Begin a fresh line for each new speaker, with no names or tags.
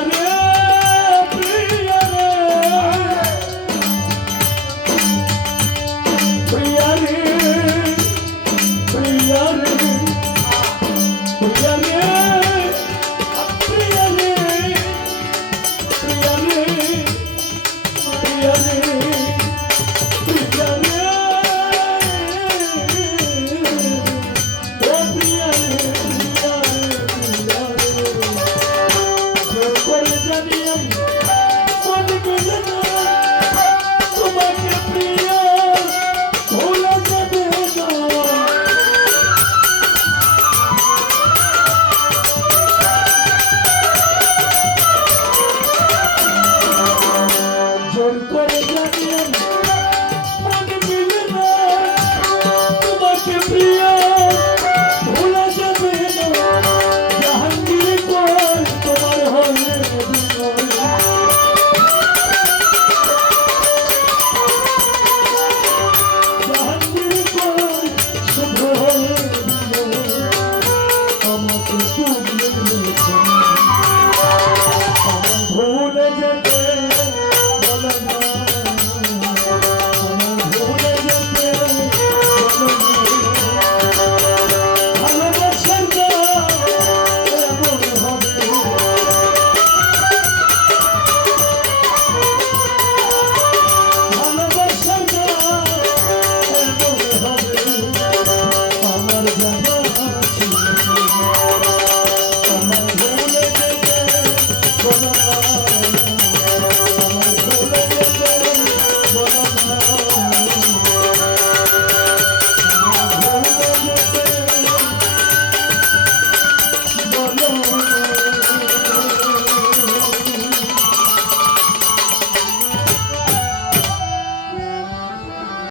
Sarı